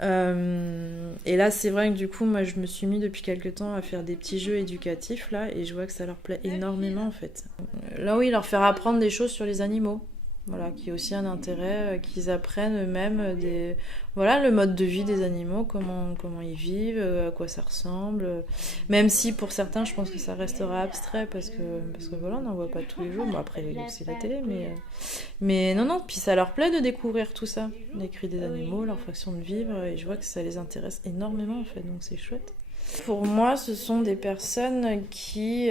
Et là, c'est vrai que du coup, moi, je me suis mis depuis quelques temps à faire des petits jeux éducatifs, là, et je vois que ça leur plaît énormément, en fait. Là, oui, leur faire apprendre des choses sur les animaux. Voilà, qui est aussi un intérêt, qu'ils apprennent eux-mêmes le mode de vie des animaux, comment ils vivent, à quoi ça ressemble. Même si pour certains, je pense que ça restera abstrait parce que voilà, on n'en voit pas tous les jours. Bon, après, il y a aussi la télé, mais non, puis ça leur plaît de découvrir tout ça, les cris des animaux, leur façon de vivre, et je vois que ça les intéresse énormément en fait, donc c'est chouette. Pour moi, ce sont des personnes qui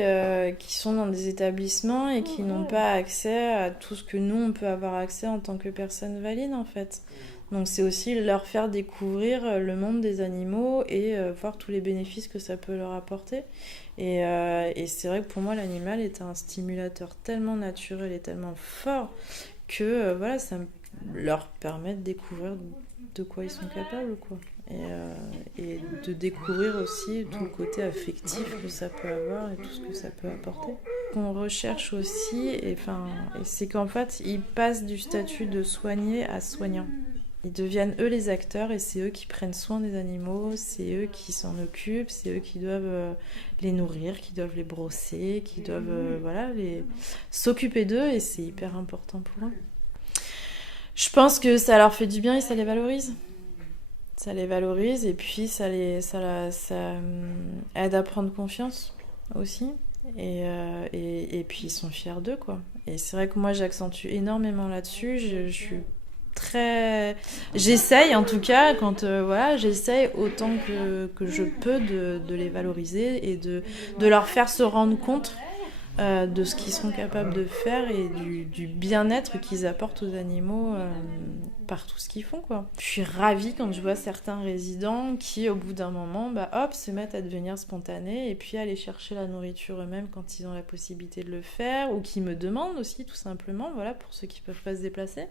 sont dans des établissements et qui n'ont pas accès à tout ce que nous, on peut avoir accès en tant que personnes valides, en fait. Donc c'est aussi leur faire découvrir le monde des animaux et voir tous les bénéfices que ça peut leur apporter. Et c'est vrai que pour moi, l'animal est un stimulateur tellement naturel et tellement fort que ça leur permet de découvrir de quoi ils sont capables, quoi. Et de découvrir aussi tout le côté affectif que ça peut avoir et tout ce que ça peut apporter. Ce qu'on recherche aussi, et c'est qu'en fait, ils passent du statut de soigné à soignant. Ils deviennent eux les acteurs et c'est eux qui prennent soin des animaux, c'est eux qui s'en occupent, c'est eux qui doivent les nourrir, qui doivent les brosser, qui doivent s'occuper d'eux, et c'est hyper important pour eux. Je pense que ça leur fait du bien et ça les valorise. Ça les valorise et puis ça aide à prendre confiance aussi. Et puis ils sont fiers d'eux, quoi. Et c'est vrai que moi j'accentue énormément là-dessus. Je suis j'essaye en tout cas j'essaye autant que je peux de les valoriser et de leur faire se rendre compte de ce qu'ils sont capables de faire et du bien-être qu'ils apportent aux animaux par tout ce qu'ils font, quoi. Je suis ravie quand je vois certains résidents qui, au bout d'un moment, se mettent à devenir spontanés et puis aller chercher la nourriture eux-mêmes quand ils ont la possibilité de le faire, ou qui me demandent aussi, tout simplement, pour ceux qui peuvent pas se déplacer,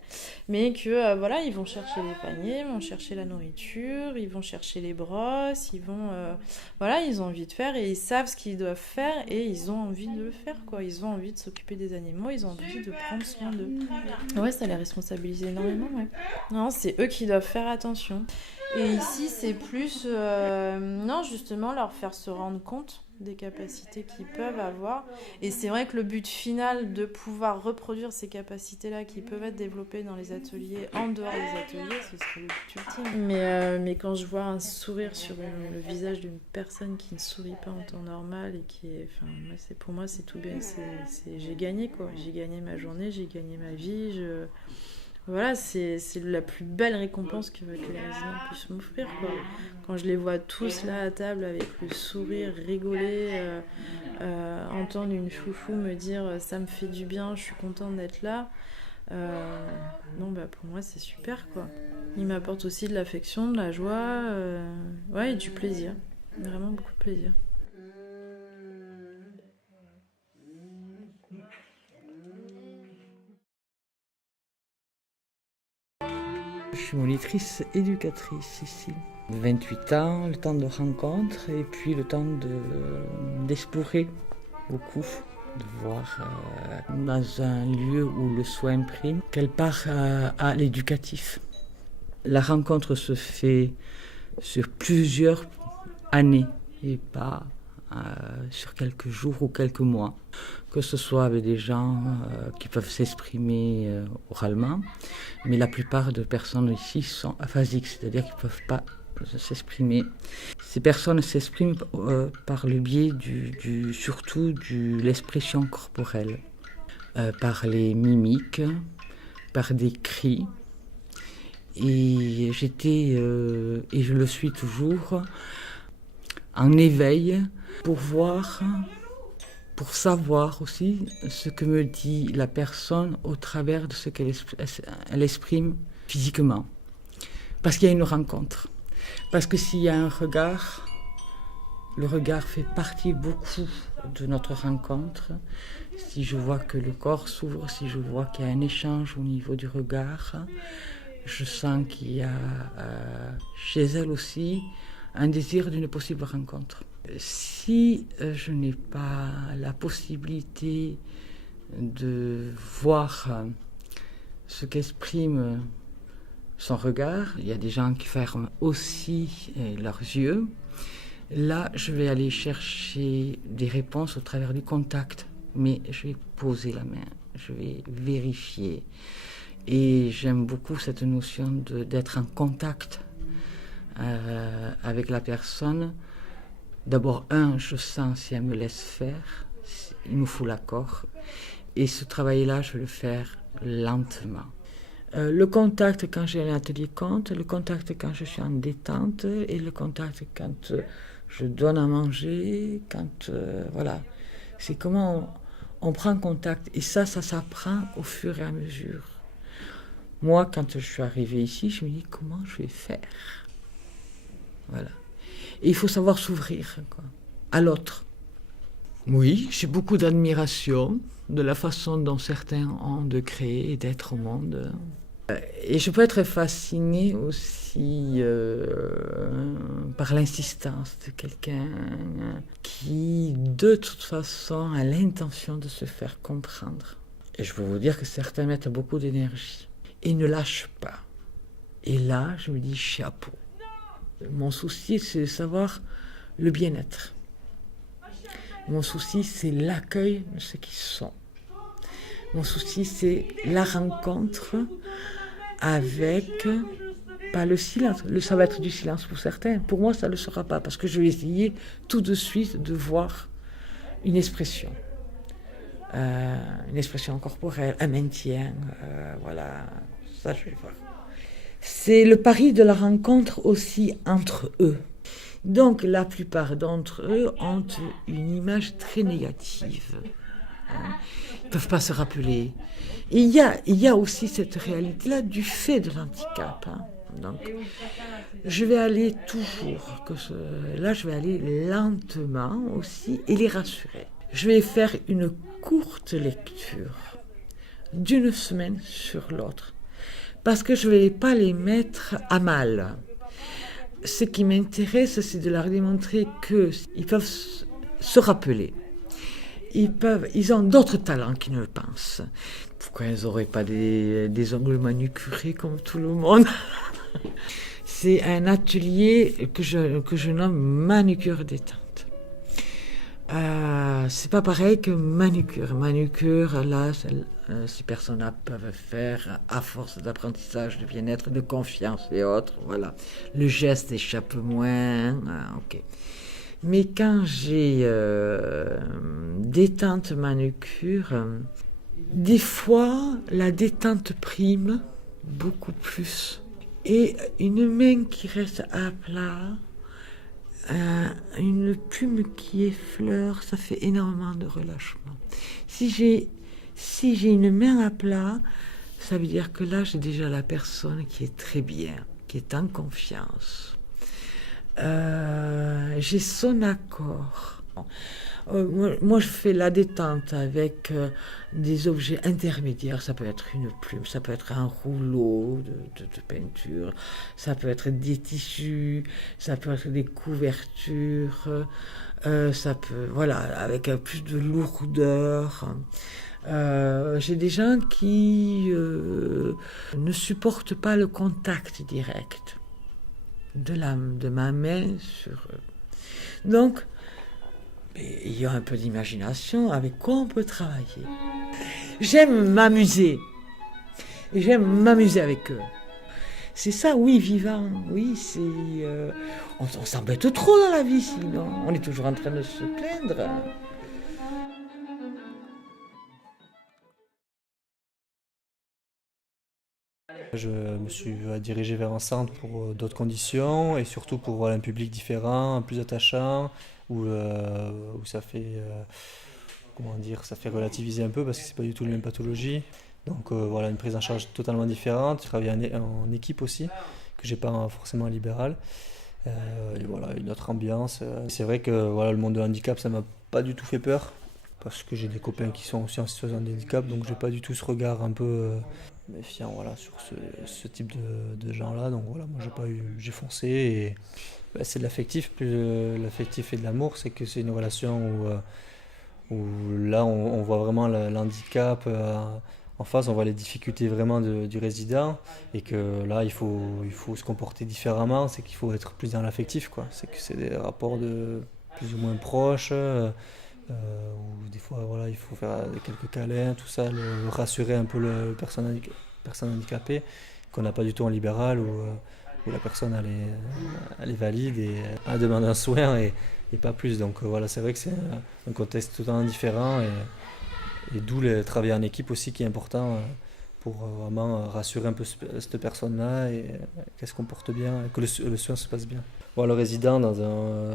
mais que ils vont chercher les paniers, ils vont chercher la nourriture, ils vont chercher les brosses, ils ont envie de faire et ils savent ce qu'ils doivent faire et ils ont envie de le faire, quoi. Ils ont envie de s'occuper des animaux, ils ont envie de prendre soin d'eux. Ouais, ça les responsabilise énormément, ouais. Non, c'est eux qui doivent faire attention. Et ici, c'est plus, justement, leur faire se rendre compte des capacités qu'ils peuvent avoir. Et c'est vrai que le but final de pouvoir reproduire ces capacités-là qui peuvent être développées dans les ateliers, en dehors des ateliers, ce serait le but ultime. Mais quand je vois un sourire sur le visage d'une personne qui ne sourit pas en temps normal et qui est... pour moi, c'est tout bien. J'ai gagné, quoi. J'ai gagné ma journée, j'ai gagné ma vie, Voilà, c'est la plus belle récompense que les résidents puissent m'offrir, quoi. Quand je les vois tous là à table avec le sourire, rigoler, entendre une chouchou me dire « ça me fait du bien, je suis contente d'être là », pour moi c'est super, quoi. Ils m'apportent aussi de l'affection, de la joie, et du plaisir, vraiment beaucoup de plaisir. Je suis monitrice éducatrice ici. 28 ans, le temps de rencontre et puis le temps d'explorer beaucoup, de voir dans un lieu où le soin prime, quelle part à l'éducatif. La rencontre se fait sur plusieurs années et pas sur quelques jours ou quelques mois, que ce soit avec des gens qui peuvent s'exprimer oralement, mais la plupart des personnes ici sont aphasiques, c'est-à-dire qu'ils ne peuvent pas s'exprimer. Ces personnes s'expriment par le biais surtout de l'expression corporelle, par les mimiques, par des cris. Et j'étais, et je le suis toujours, en éveil pour savoir aussi ce que me dit la personne au travers de ce qu'elle exprime physiquement. Parce qu'il y a une rencontre. Parce que s'il y a un regard, le regard fait partie beaucoup de notre rencontre. Si je vois que le corps s'ouvre, si je vois qu'il y a un échange au niveau du regard, je sens qu'il y a chez elle aussi un désir d'une possible rencontre. Si je n'ai pas la possibilité de voir ce qu'exprime son regard, il y a des gens qui ferment aussi leurs yeux. Là, je vais aller chercher des réponses au travers du contact, mais je vais poser la main, je vais vérifier Et j'aime beaucoup cette notion d'être en contact avec la personne. D'abord, je sens si elle me laisse faire, il me faut l'accord. Et ce travail-là, je vais le faire lentement. Le contact quand j'ai un atelier conte, le contact quand je suis en détente et le contact quand je donne à manger, voilà. C'est comment on prend contact. Et ça s'apprend au fur et à mesure. Moi, quand je suis arrivée ici, je me dis comment je vais faire. Voilà. Et il faut savoir s'ouvrir à l'autre. Oui, j'ai beaucoup d'admiration de la façon dont certains ont de créer et d'être au monde. Et je peux être fascinée aussi par l'insistance de quelqu'un qui, de toute façon, a l'intention de se faire comprendre. Et je peux vous dire que certains mettent beaucoup d'énergie et ne lâchent pas. Et là, je me dis chapeau. Mon souci, c'est de savoir le bien-être. Mon souci, c'est l'accueil de ceux qui sont. Mon souci, c'est la rencontre avec, pas le silence, ça va être du silence pour certains. Pour moi, ça ne le sera pas, parce que je vais essayer tout de suite de voir une expression corporelle, un maintien, voilà, ça je vais voir. C'est le pari de la rencontre aussi entre eux. Donc la plupart d'entre eux ont une image très négative. Ils ne peuvent pas se rappeler. Et il y a aussi cette réalité-là du fait de l'handicap. Donc je vais aller toujours, je vais aller lentement aussi et les rassurer. Je vais faire une courte lecture d'une semaine sur l'autre. Parce que je ne vais pas les mettre à mal. Ce qui m'intéresse, c'est de leur démontrer qu'ils peuvent se rappeler. Ils ont d'autres talents qu'ils ne le pensent. Pourquoi ils n'auraient pas des ongles manucurés comme tout le monde? C'est un atelier que je nomme manucure détente. C'est pas pareil que manucure. Manucure, là, ces personnes-là peuvent faire à force d'apprentissage, de bien-être, de confiance et autres. Voilà, le geste échappe moins. Ok. Mais quand j'ai détente manucure, des fois la détente prime beaucoup plus. Et une main qui reste à plat. Une plume qui effleure, ça fait énormément de relâchement. Si j'ai une main à plat, ça veut dire que là, j'ai déjà la personne qui est très bien, qui est en confiance. J'ai son accord. Moi, je fais la détente avec des objets intermédiaires. Ça peut être une plume, ça peut être un rouleau de peinture, ça peut être des tissus, ça peut être des couvertures, ça peut, voilà, avec plus de lourdeur. J'ai des gens qui ne supportent pas le contact direct de ma main sur eux. Donc, il y a un peu d'imagination avec quoi on peut travailler. J'aime m'amuser. Et j'aime m'amuser avec eux. C'est ça, oui, vivant. Oui, c'est... on s'embête trop dans la vie, sinon. On est toujours en train de se plaindre. Je me suis dirigé vers un centre pour d'autres conditions et surtout pour un public différent, plus attachant, où ça fait, ça fait relativiser un peu parce que c'est pas du tout la même pathologie. Donc voilà, une prise en charge totalement différente. Je travaille en équipe aussi, que j'ai pas forcément en libéral. Et voilà, une autre ambiance. C'est vrai que voilà, le monde de handicap, ça m'a pas du tout fait peur parce que j'ai des copains qui sont aussi en situation de handicap, donc j'ai pas du tout ce regard un peu méfiant, voilà, sur ce type de gens-là. Donc voilà, moi j'ai foncé et c'est de l'affectif, plus l'affectif et de l'amour, c'est que c'est une relation où là on voit vraiment l'handicap en face, on voit les difficultés vraiment du résident et que là il faut se comporter différemment, c'est qu'il faut être plus dans l'affectif, quoi. C'est que c'est des rapports de plus ou moins proches. Où des fois voilà, il faut faire quelques câlins, tout ça, rassurer un peu le personnage personnes handicapées, qu'on n'a pas du tout en libéral, où la personne elle est valide et elle demande un soin et pas plus. Donc voilà, c'est vrai que c'est un contexte totalement différent et d'où le travail en équipe aussi qui est important pour vraiment rassurer un peu cette personne-là et qu'elle se comporte bien, et que le soin se passe bien. Voir le résident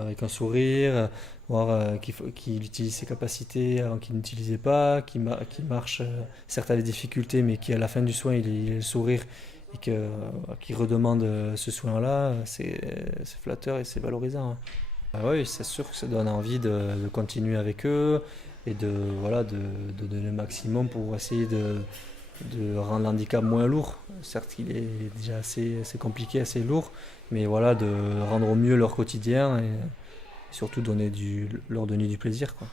avec un sourire, voir qu'il utilise ses capacités avant qu'il n'utilisait pas, qu'il marche, certes avec des difficultés, mais qu'à la fin du soin, il ait le sourire et qu'il redemande ce soin-là, c'est flatteur et c'est valorisant. Oui, c'est sûr que ça donne envie de continuer avec eux et de donner le maximum pour essayer de rendre l'handicap moins lourd. Certes, il est déjà assez compliqué, assez lourd, mais voilà, de rendre au mieux leur quotidien et surtout leur donner du plaisir, quoi.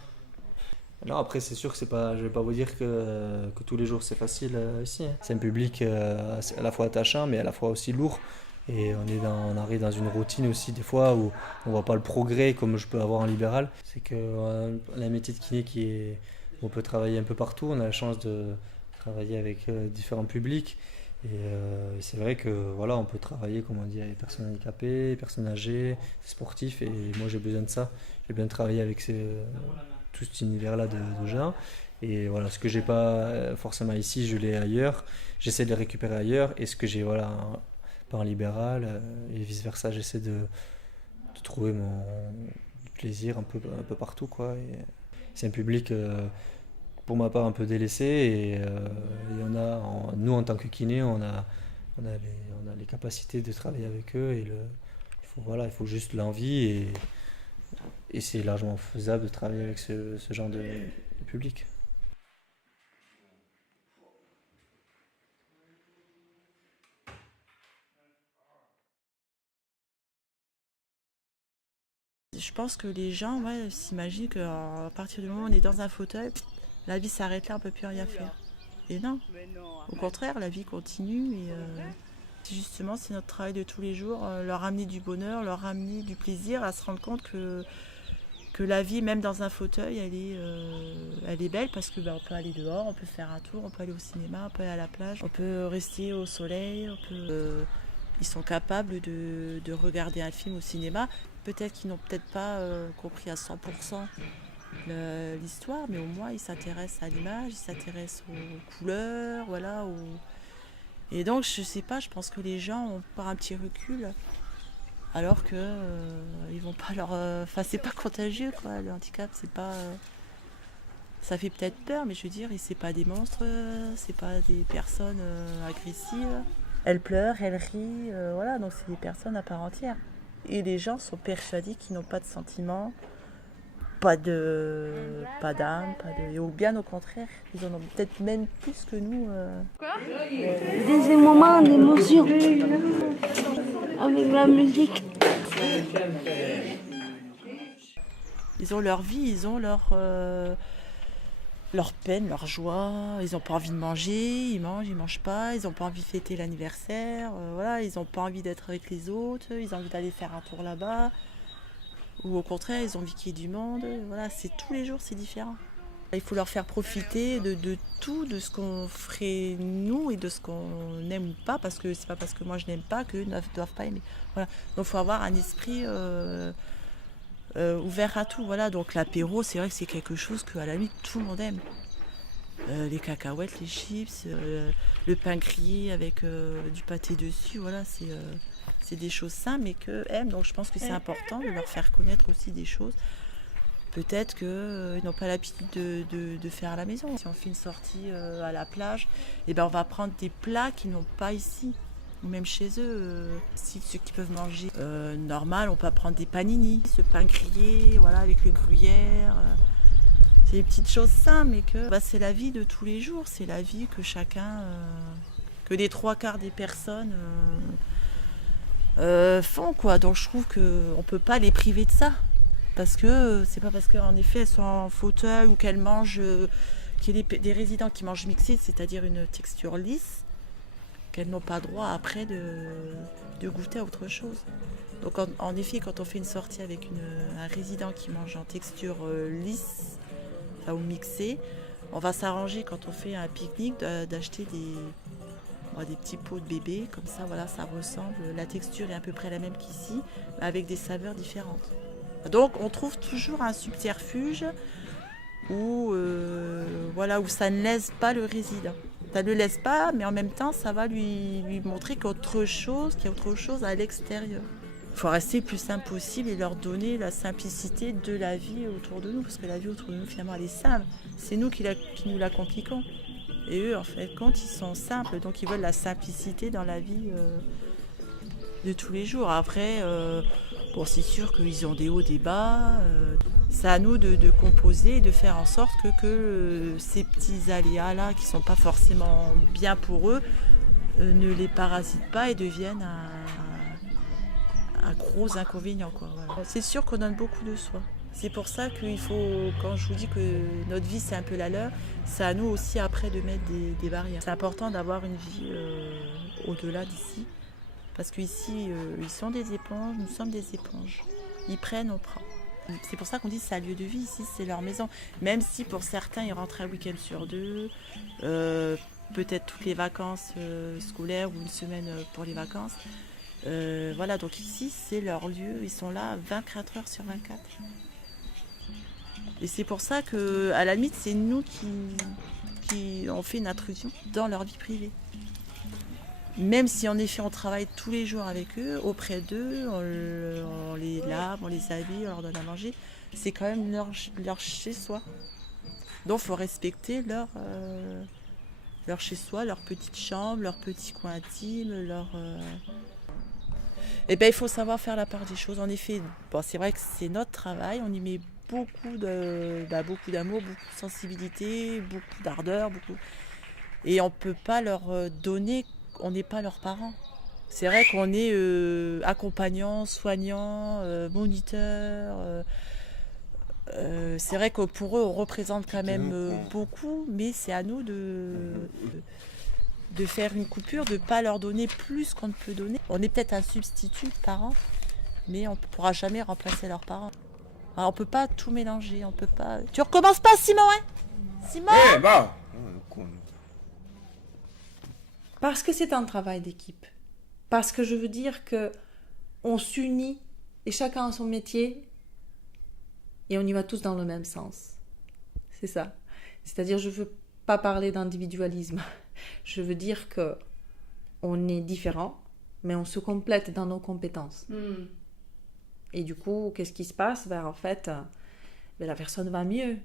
Non, après, c'est sûr que je vais pas vous dire que tous les jours c'est facile ici. C'est un public à la fois attachant, mais à la fois aussi lourd. Et on arrive dans une routine aussi des fois où on voit pas le progrès comme je peux avoir en libéral. C'est qu'on a un métier de kiné on peut travailler un peu partout. On a la chance de travailler avec différents publics. Et c'est vrai que voilà, on peut travailler, comme on dit, avec les personnes handicapées, les personnes âgées, les sportifs. Et moi, j'ai besoin de ça. J'ai besoin de travailler avec tout cet univers-là de gens. Et voilà, ce que j'ai pas forcément ici, je l'ai ailleurs. J'essaie de les récupérer ailleurs. Et ce que j'ai pas en libéral et vice-versa, j'essaie de trouver mon plaisir un peu partout, quoi. Et c'est un public pour ma part un peu délaissé et nous en tant que kiné on a les capacités de travailler avec eux et il faut juste l'envie et c'est largement faisable de travailler avec ce genre de public. Je pense que les gens s'imaginent qu'à partir du moment où on est dans un fauteuil, la vie s'arrête là, on ne peut plus rien faire. Et non, au contraire, la vie continue et justement c'est notre travail de tous les jours, leur amener du bonheur, leur amener du plaisir, à se rendre compte que la vie, même dans un fauteuil, elle est belle parce que on peut aller dehors, on peut faire un tour, on peut aller au cinéma, on peut aller à la plage, on peut rester au soleil, ils sont capables de regarder un film au cinéma. Peut-être qu'ils n'ont peut-être pas compris à 100% l'histoire, mais au moins ils s'intéressent à l'image, ils s'intéressent aux couleurs, voilà. Et donc je sais pas, je pense que les gens ont pas un petit recul, alors que ils vont pas c'est pas contagieux, quoi. Le handicap, c'est pas, ça fait peut-être peur, mais je veux dire, c'est pas des monstres, c'est pas des personnes agressives. Elles pleurent, elles rient, voilà, donc c'est des personnes à part entière. Et les gens sont persuadés qu'ils n'ont pas de sentiments, pas d'âme, ou bien au contraire, ils en ont peut-être même plus que nous. Des moments d'émotion avec la musique. Ils ont leur vie, ils ont leur peine, leur joie, ils n'ont pas envie de manger, ils mangent pas, ils n'ont pas envie de fêter l'anniversaire, voilà, ils n'ont pas envie d'être avec les autres, ils ont envie d'aller faire un tour là-bas, ou au contraire, ils ont envie qu'il y ait du monde, voilà, c'est tous les jours, c'est différent. Il faut leur faire profiter de tout, de ce qu'on ferait nous et de ce qu'on n'aime ou pas, parce que c'est pas parce que moi je n'aime pas qu'eux ne doivent pas aimer. Voilà. Donc il faut avoir un esprit ouvert à tout, voilà. Donc l'apéro, c'est vrai que c'est quelque chose qu'à la limite tout le monde aime. Les cacahuètes, les chips, le pain grillé avec du pâté dessus, voilà, c'est des choses simples mais qu'eux aiment. Donc je pense que c'est important de leur faire connaître aussi des choses. Peut-être qu'ils n'ont pas l'habitude de faire à la maison. Si on fait une sortie à la plage, on va prendre des plats qu'ils n'ont pas ici. Ou même chez eux, si ceux qui peuvent manger normal, on peut prendre des panini, ce pain grillé, voilà, avec le gruyère. C'est des petites choses simples, mais que c'est la vie de tous les jours. C'est la vie que chacun, que les 3/4 des personnes font, quoi. Donc je trouve qu'on ne peut pas les priver de ça. Parce que c'est pas parce qu'en effet elles sont en fauteuil ou qu'elles mangent, qu'il y a des résidents qui mangent mixé, c'est-à-dire une texture lisse, qu'elles n'ont pas droit après de goûter à autre chose. Donc en effet, quand on fait une sortie avec un résident qui mange en texture lisse ou mixée, on va s'arranger quand on fait un pique-nique d'acheter des petits pots de bébé, comme ça, voilà, ça ressemble. La texture est à peu près la même qu'ici, mais avec des saveurs différentes. Donc, on trouve toujours un subterfuge où ça ne laisse pas le résident. Ça ne le laisse pas, mais en même temps, ça va lui montrer qu'il y a autre chose à l'extérieur. Il faut rester le plus simple possible et leur donner la simplicité de la vie autour de nous, parce que la vie autour de nous, finalement, elle est simple. C'est nous qui nous la compliquons. Et eux, en fait, quand ils sont simples, donc ils veulent la simplicité dans la vie de tous les jours. Après, c'est sûr qu'ils ont des hauts, des bas. C'est à nous de composer et de faire en sorte que ces petits aléas-là, qui ne sont pas forcément bien pour eux, ne les parasitent pas et deviennent un gros inconvénient, quoi. Voilà. C'est sûr qu'on donne beaucoup de soi. C'est pour ça qu'il faut, quand je vous dis que notre vie c'est un peu la leur, c'est à nous aussi après de mettre des barrières. C'est important d'avoir une vie au-delà d'ici, parce qu'ici ils sont des éponges, nous sommes des éponges. Ils prennent, on prend. C'est pour ça qu'on dit que c'est un lieu de vie, ici c'est leur maison. Même si pour certains ils rentrent un week-end sur 2, peut-être toutes les vacances scolaires ou une semaine pour les vacances. Voilà, donc ici c'est leur lieu, ils sont là 24 heures sur 24. Et c'est pour ça qu'à la limite, c'est nous qui on fait une intrusion dans leur vie privée. Même si en effet on travaille tous les jours avec eux, auprès d'eux, on les lave, on les habille, on leur donne à manger, c'est quand même leur chez-soi. Donc il faut respecter leur chez-soi, leur petite chambre, leur petit coin intime, il faut savoir faire la part des choses. En effet, c'est vrai que c'est notre travail, on y met beaucoup d'amour, beaucoup de sensibilité, beaucoup d'ardeur, et on ne peut pas leur donner, on n'est pas leurs parents. C'est vrai qu'on est accompagnant, soignant, moniteur. C'est vrai que pour eux, on représente quand même beaucoup, mais c'est à nous de faire une coupure, de ne pas leur donner plus qu'on ne peut donner. On est peut-être un substitut de parents, mais on ne pourra jamais remplacer leurs parents. Alors, on ne peut pas tout mélanger, on peut pas... Tu recommences pas, Simon, hein? Simon! Parce que c'est un travail d'équipe. Parce que je veux dire que on s'unit et chacun a son métier et on y va tous dans le même sens. C'est ça. C'est-à-dire, je veux pas parler d'individualisme. Je veux dire que on est différents, mais on se complète dans nos compétences. Et du coup, qu'est-ce qui se passe? En fait, la personne va mieux.